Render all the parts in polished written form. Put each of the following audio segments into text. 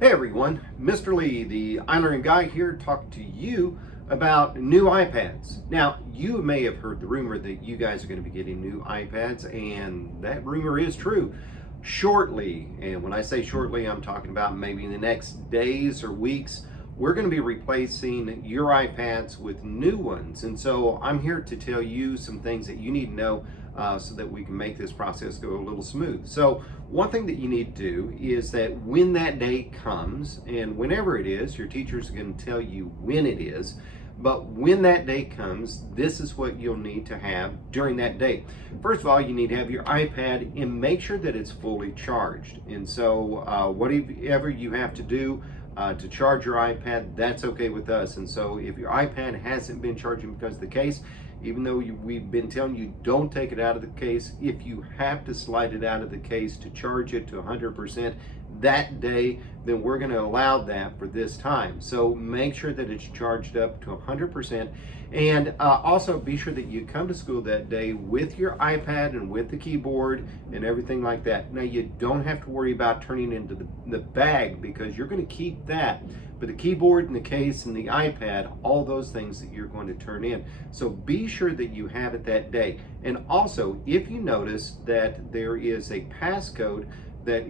Hey everyone, Mr. Lee, the iLearn guy here, talking to you about new iPads. Now, you may have heard the rumor that you guys are going to be getting new iPads, and that rumor is true. Shortly, and when I say shortly, I'm talking about maybe in the next days or weeks, we're going to be replacing your iPads with new ones. And so I'm here to tell you some things that you need to know so that we can make this process go a little smooth. So one thing that you need to do is that when that day comes, and whenever it is, your teachers are going to tell you when it is, but when that day comes, this is what you'll need to have during that day. First of all, you need to have your iPad and make sure that it's fully charged. And so whatever you have to do to charge your iPad, that's okay with us. And so if your iPad hasn't been charging because of the case, even though we've been telling you don't take it out of the case, if you have to slide it out of the case to charge it to 100% that day, then we're going to allow that for this time. So make sure that it's charged up to 100%, and also be sure that you come to school that day with your iPad and with the keyboard and everything like that. Now, you don't have to worry about turning into the bag, because you're going to keep that, but the keyboard and the case and the iPad, all those things that you're going to turn in. So be sure that you have it that day. And also, if you notice that there is a passcode that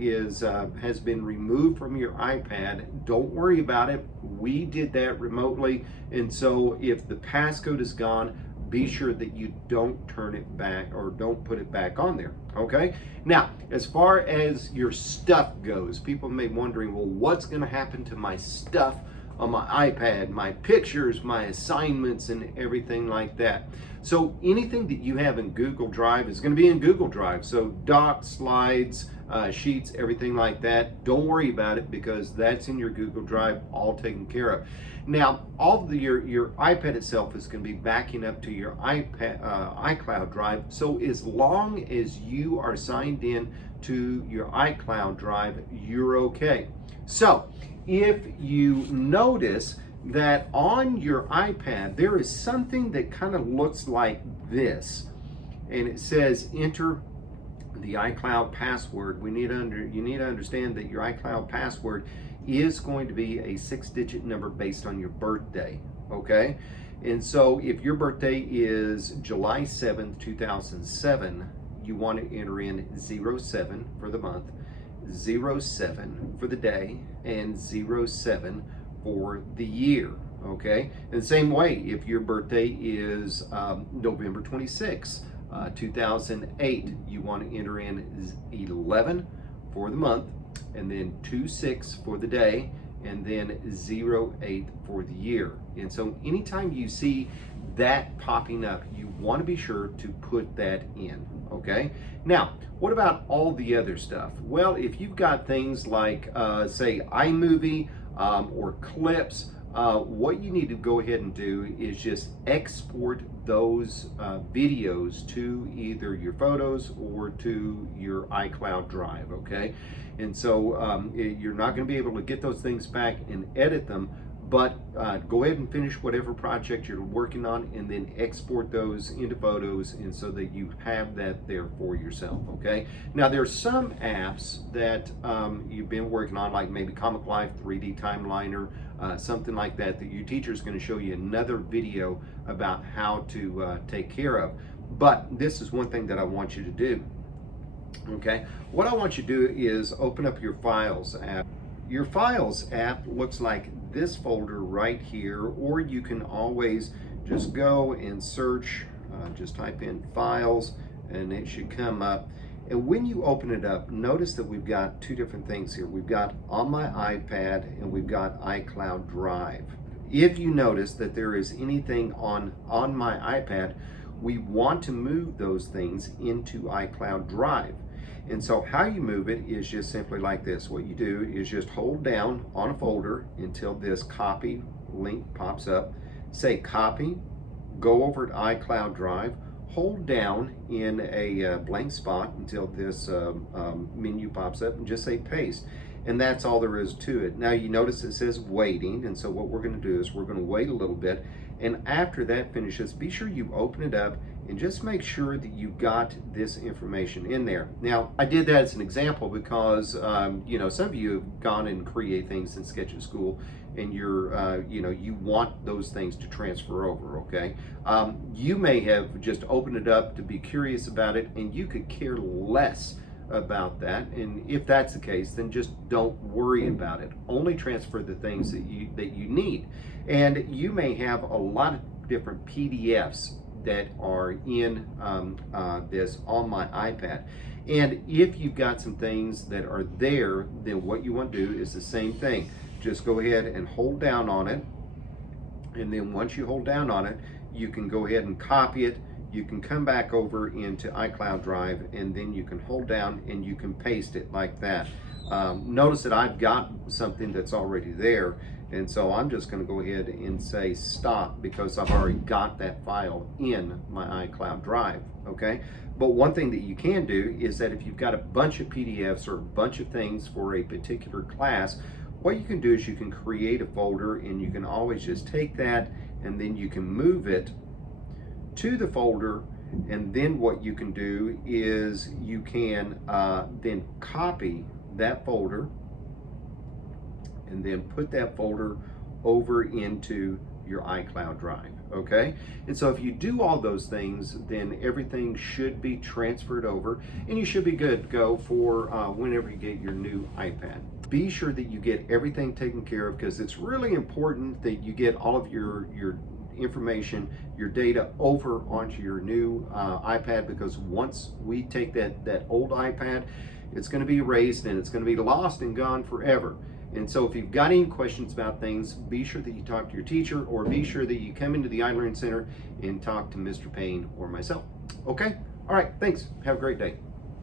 has been removed from your iPad, don't worry about it. We did that remotely, and so if the passcode is gone, be sure that you don't turn it back or don't put it back on there. Okay? Now, as far as your stuff goes, people may be wondering, well, what's going to happen to my stuff on my iPad, my pictures, my assignments, and everything like that? So anything that you have in Google Drive is going to be in Google Drive. So docs, slides, sheets, everything like that, don't worry about it, because that's in your Google Drive, all taken care of. Now, all of your iPad itself is going to be backing up to your iCloud Drive. So as long as you are signed in to your iCloud Drive, you're okay. So if you notice that on your iPad there is something that kind of looks like this, and it says enter the iCloud password, you need to understand that your iCloud password is going to be a 6-digit number based on your birthday, okay? And so if your birthday is July 7th, 2007, you want to enter in 07 for the month, 07 for the day, and 07 for the year, okay? In the same way, if your birthday is November 26th, 2008, you want to enter in 11 for the month, and then 26 for the day, and then 08 for the year. And so anytime you see that popping up, you want to be sure to put that in, okay? Now, what about all the other stuff? Well, if you've got things like, say, iMovie or clips, what you need to go ahead and do is just export those videos to either your photos or to your iCloud Drive, okay? And so you're not going to be able to get those things back and edit them, but go ahead and finish whatever project you're working on, and then export those into photos, and so that you have that there for yourself, okay? Now, there's some apps that you've been working on, like maybe Comic Life, 3D Timeliner, something like that, that your teacher is going to show you another video about how to take care of. But this is one thing that I want you to do, okay? What I want you to do is open up your Files app. Your Files app looks like this folder right here, or you can always just go and search, just type in Files, and it should come up. And when you open it up, notice that we've got two different things here. We've got On My iPad and we've got iCloud Drive. If you notice that there is anything on My iPad, we want to move those things into iCloud Drive. And so how you move it is just simply like this. What you do is just hold down on a folder until this copy link pops up. Say copy, go over to iCloud Drive, hold down in a blank spot until this menu pops up, and just say paste. And that's all there is to it. Now you notice it says waiting, and so what we're going to do is we're going to wait a little bit, And after that finishes, be sure you open it up and just make sure that you got this information in there. Now, I did that as an example because, some of you have gone and create things in Sketch at School, and you want those things to transfer over, okay? You may have just opened it up to be curious about it, and you could care less about that. And if that's the case, then just don't worry about it. Only transfer the things that you need. And you may have a lot of different PDFs that are in this on my iPad. And if you've got some things that are there, then what you want to do is the same thing. Just go ahead and hold down on it. And then once you hold down on it, you can go ahead and copy it. You can come back over into iCloud Drive, and then you can hold down and you can paste it like that. Notice that I've got something that's already there, and so I'm just going to go ahead and say stop because I've already got that file in my iCloud Drive, okay? But one thing that you can do is that if you've got a bunch of PDFs or a bunch of things for a particular class, what you can do is you can create a folder, and you can always just take that and then you can move it to the folder. And then what you can do is you can then copy that folder and then put that folder over into your iCloud Drive, okay? And so if you do all those things, then everything should be transferred over, and you should be good to go for whenever you get your new iPad. Be sure that you get everything taken care of, because it's really important that you get all of your information, your data over onto your new iPad, because once we take that old iPad, it's going to be erased and it's going to be lost and gone forever. And so if you've got any questions about things, be sure that you talk to your teacher, or be sure that you come into the iLearn Center and talk to Mr. Payne or myself. Okay? All right, thanks. Have a great day.